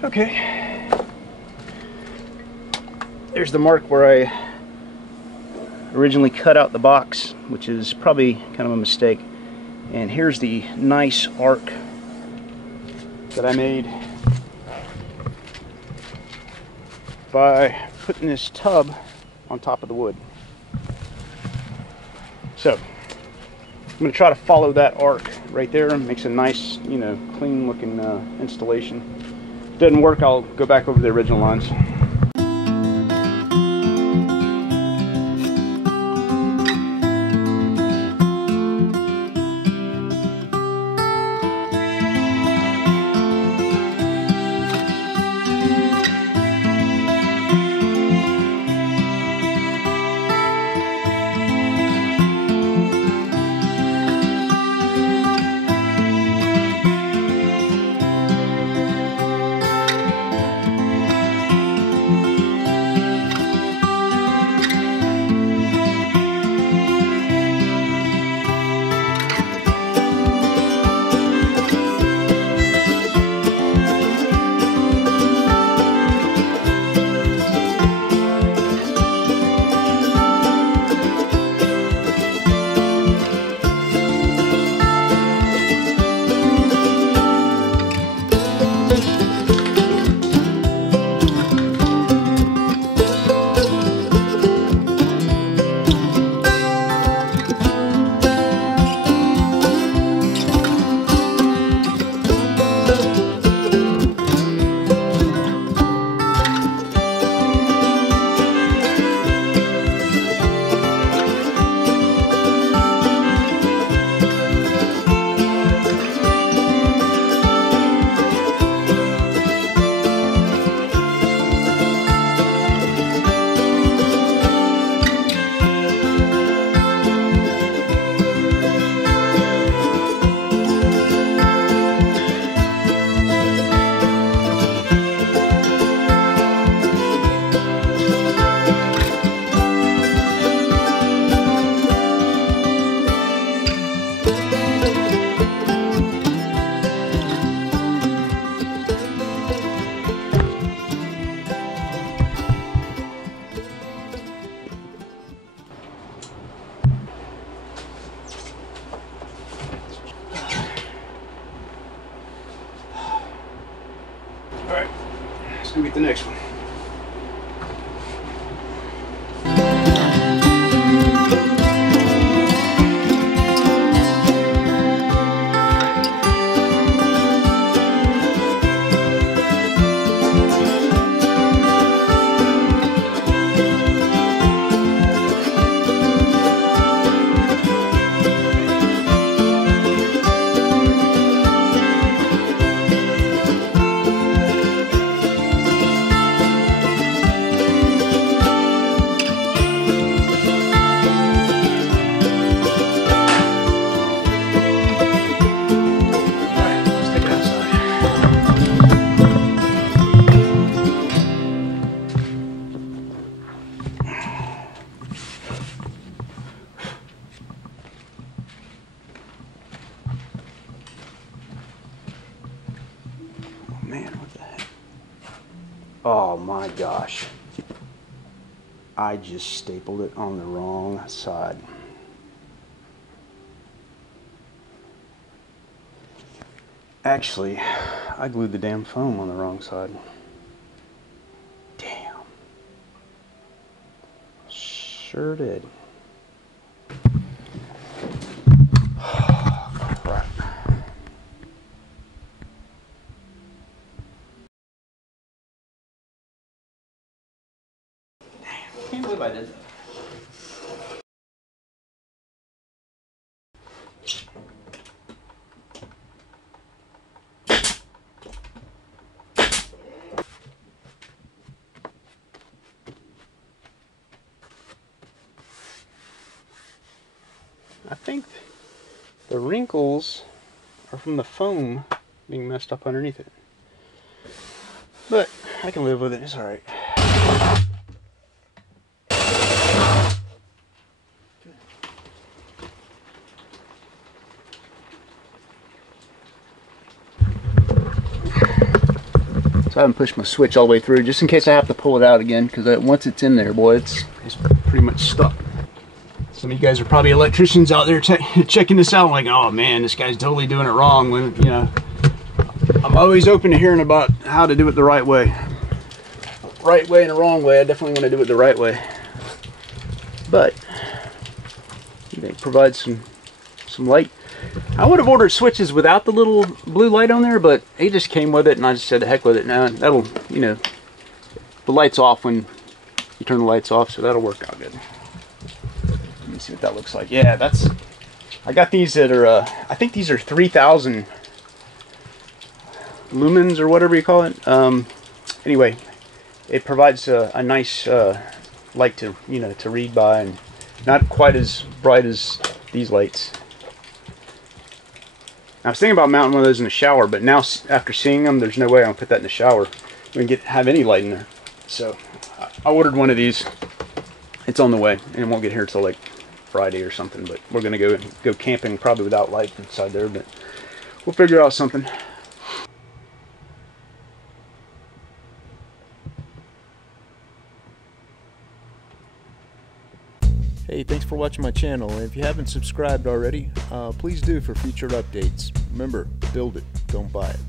Okay, there's the mark where I originally cut out the box, which is probably kind of a mistake. And here's the nice arc that I made by putting this tub on top of the wood. So I'm going to try to follow that arc right there. It makes a nice, you know, clean looking installation. If it doesn't work, I'll go back over the original lines. Alright, let's go get the next one. Man, what the heck? Oh my gosh. I just stapled it on the wrong side. Actually, I glued the damn foam on the wrong side. Damn. Sure did. Crap. I can't believe I did that. I think the wrinkles are from the foam being messed up underneath it. But I can live with it, it's alright. So I haven't pushed my switch all the way through, just in case I have to pull it out again, because once it's in there, boy, it's pretty much stuck. Some of you guys are probably electricians out there checking this out, like, oh man, this guy's totally doing it wrong. When, you know, I'm always open to hearing about how to do it the right way. Right way and the wrong way. I definitely want to do it the right way. But it provides some light. I would have ordered switches without the little blue light on there, but it just came with it, and I just said the heck with it. Now that'll, you know, the light's off when you turn the lights off, so that'll work out good. Let me see what that looks like. Yeah, that's, I got these that are I think these are 3000 lumens or whatever you call it. Anyway, it provides a nice light to, you know, to read by, and not quite as bright as these lights. I was thinking about mounting one of those in the shower, but now after seeing them, there's no way I'm gonna put that in the shower. We can have any light in there. So I ordered one of these. It's on the way, and it won't get here until like Friday or something. But we're gonna go camping probably without light inside there, but we'll figure out something. Hey, thanks for watching my channel, and if you haven't subscribed already, please do for future updates. Remember, build it, don't buy it.